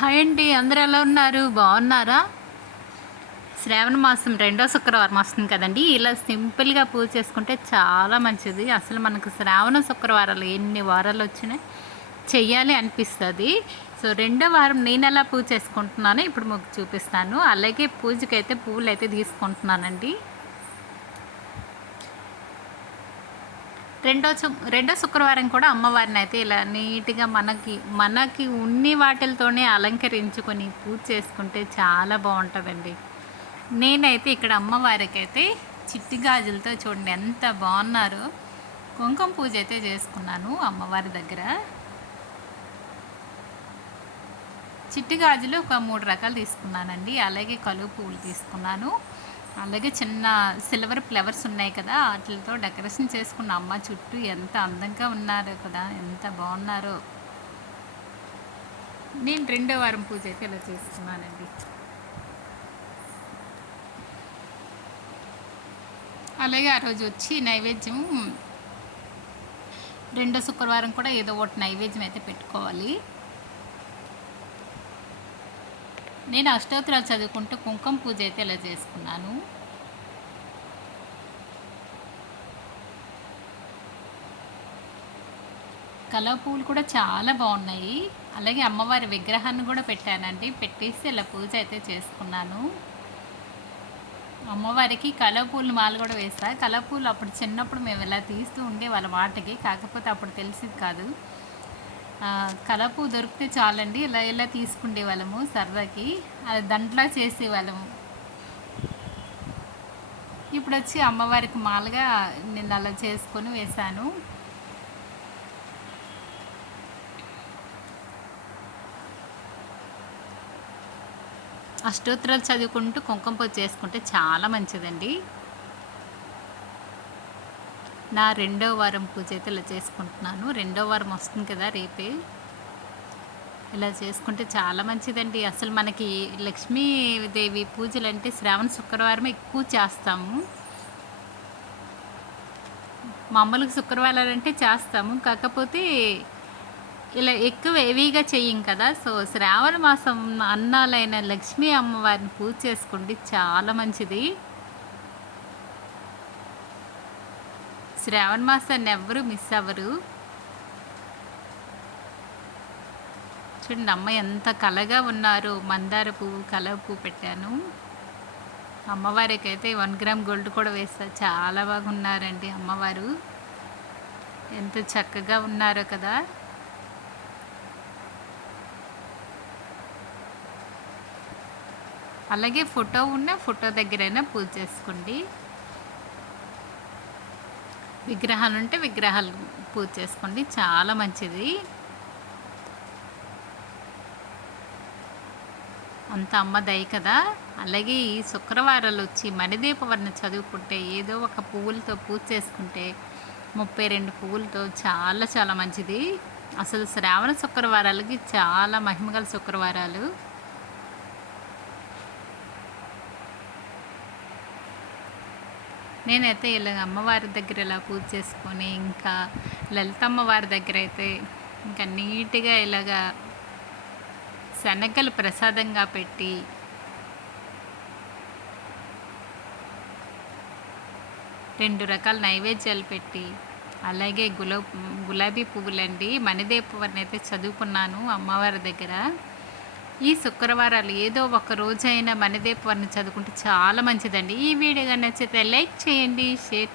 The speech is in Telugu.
హాయ్ అండి, అందరూ ఎలా ఉన్నారు? బాగున్నారా? శ్రావణ మాసం రెండో శుక్రవారం వస్తుంది కదండి. ఇలా సింపుల్గా పూజ చేసుకుంటే చాలా మంచిది. అసలు మనకు శ్రావణ శుక్రవారాలు ఎన్ని వారాలు వచ్చినా చెయ్యాలి అనిపిస్తుంది. సో రెండో వారం నేను ఎలా పూజ చేసుకుంటున్నానో ఇప్పుడు మీకు చూపిస్తాను. అలాగే పూజకైతే పువ్వులు అయితే తీసుకుంటున్నానండి. రెండో శుక్రవారం కూడా అమ్మవారిని అయితే ఇలా నీట్గా మనకి ఉన్ని వాటిలతోనే అలంకరించుకొని పూజ చేసుకుంటే చాలా బాగుంటుందండి. నేనైతే ఇక్కడ అమ్మవారికి అయితే చిట్టి గాజులతో చూడండి ఎంత బాగున్నారో. కుంకుమ పూజ అయితే చేసుకున్నాను అమ్మవారి దగ్గర. చిట్టి గాజులు ఒక 3 రకాలు తీసుకున్నానండి. అలాగే కలువ పువ్వులు తీసుకున్నాను. అలాగే చిన్న సిల్వర్ ఫ్లవర్స్ ఉన్నాయి కదా, వాటితో డెకరేషన్ చేసుకున్న అమ్మ చుట్టూ ఎంత అందంగా ఉన్నారో కదా, ఎంత బాగున్నారో. నేను రెండో వారం పూజ అయితే ఇలా చేసుకున్నానండి. అలాగే ఆ రోజు వచ్చి నైవేద్యం రెండో శుక్రవారం కూడా ఏదో ఒకటి నైవేద్యం అయితే పెట్టుకోవాలి. నేను అష్టోత్తరాలు చదువుకుంటూ కుంకుమ పూజ అయితే ఇలా చేసుకున్నాను. కలవ పువ్వులు కూడా చాలా బాగున్నాయి. అలాగే అమ్మవారి విగ్రహాన్ని కూడా పెట్టానండి. పెట్టేసి ఇలా పూజ అయితే చేసుకున్నాను. అమ్మవారికి కలవ పూలు మాల కూడా వేస్తా. కలవ పూలు అప్పుడు చిన్నప్పుడు మేము ఇలా తీస్తూ ఉండే వాళ్ళ వాటికి, కాకపోతే అప్పుడు తెలిసింది కాదు. కలవ పువ్వు దొరికితే చాలండి ఇలా ఇలా తీసుకుండే వాళ్ళము సరదాకి. అది దంట్లా చేసేవాళ్ళము. ఇప్పుడు వచ్చి అమ్మవారికి మాలగా నేను అలా చేసుకొని వేశాను. అష్టోత్తరాలు చదువుకుంటూ కుంకుమ పూజ చేసుకుంటే చాలా మంచిదండి. నా రెండో వారం పూజ అయితే ఇలా చేసుకుంటున్నాను. రెండో వారం వస్తుంది కదా రేపే. ఇలా చేసుకుంటే చాలా మంచిదండి. అసలు మనకి లక్ష్మీదేవి పూజలు అంటే శ్రావణ శుక్రవారమే ఎక్కువ చేస్తాము. మామూలుగా శుక్రవారాలు అంటే చేస్తాము, కాకపోతే ఇలా ఎక్కువ హెవీగా చెయ్యం కదా. సో శ్రావణ మాసం అన్నాలైన లక్ష్మీ అమ్మవారిని పూజ చేసుకోండి, చాలా మంచిది. శ్రావణ మాసాన్ని ఎవ్వరూ మిస్ అవ్వరు. చూడండి అమ్మ ఎంత కలగా ఉన్నారు. మందార పువ్వు, కలవ పువ్వు పెట్టాను. అమ్మవారికి అయితే 1 గ్రామ్ గోల్డ్ కూడా వేస్తా. చాలా బాగున్నారండి అమ్మవారు, ఎంత చక్కగా ఉన్నారో కదా. అలాగే ఫోటో ఉన్న ఫోటో దగ్గరైనా పూజ చేసుకోండి. విగ్రహాలు ఉంటే విగ్రహాలు పూజ చేసుకోండి, చాలా మంచిది. అంత అమ్మ దయ కదా. అలాగే ఈ శుక్రవారాలు వచ్చి మణిదీపవర్ణ చదువుకుంటే, ఏదో ఒక పువ్వులతో పూజ చేసుకుంటే 32 పువ్వులతో చాలా చాలా మంచిది. అసలు శ్రావణ శుక్రవారాలకి చాలా మహిమగల శుక్రవారాలు. నేనైతే ఇలా అమ్మవారి దగ్గర ఇలా పూజ చేసుకొని, ఇంకా లలితమ్మ వారి దగ్గర అయితే ఇంకా నీట్గా ఇలాగా శనగలు ప్రసాదంగా పెట్టి, రెండు రకాల నైవేద్యాలు పెట్టి, అలాగే గులాబీ పువ్వులండి మణిదీపవర్ని అయితే చదువుకున్నాను అమ్మవారి దగ్గర. ఈ శుక్రవారాలు ఏదో ఒక రోజైనా మణిదీపవర్ని చదువుకుంటే చాలా మంచిదండి. ఈ వీడియో నచ్చితే లైక్ చేయండి, షేర్